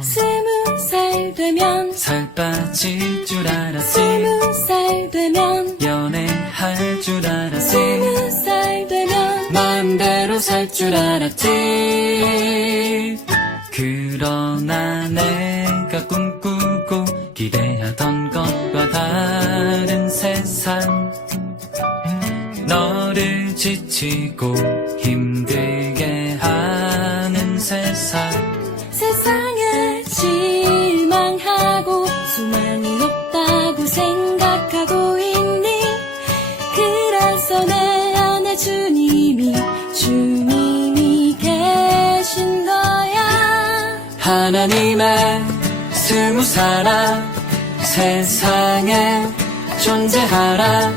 스무 살 되면 살 빠질 줄 알았지. 스무 살 되면 줄 알았지. 그러나 내가 꿈꾸고 기대하던 것과 다른 세상. 너를 지치고 힘들게 스무 살아 세상에 존재하라.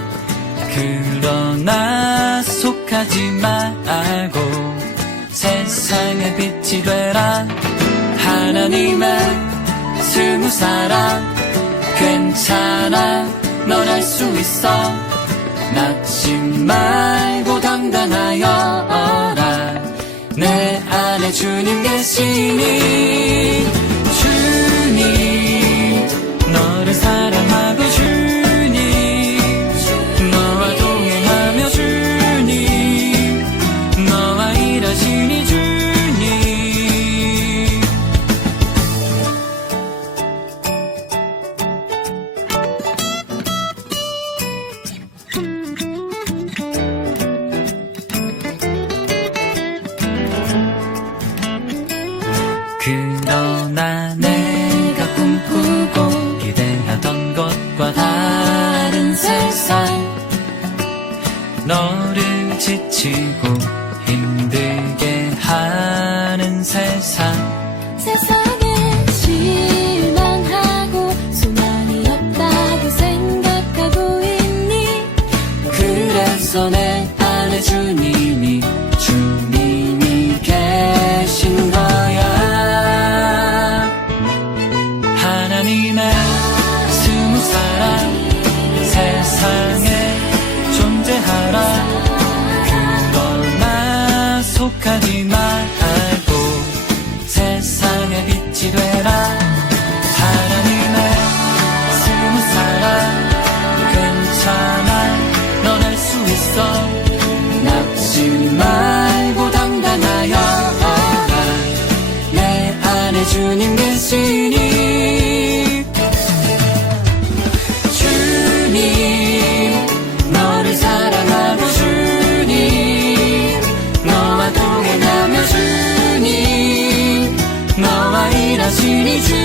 그러나 속하지 말고 세상의 빛이 되라. 하나님의 스무 살아 괜찮아. 넌 할 수 있어. 낙심 말고 당당하여라. 내 안에 주님 계시니 그러나 내가 꿈꾸고 기대하던 것과 다른 세상 너를 지치고 힘들게 하는 세상. 세상에 실망하고 소망이 없다고 생각하고 있니? 그래서 내 안에 주님 하나님의 스무 살아 세상에 존재하라. 그러나 속하지 请你去。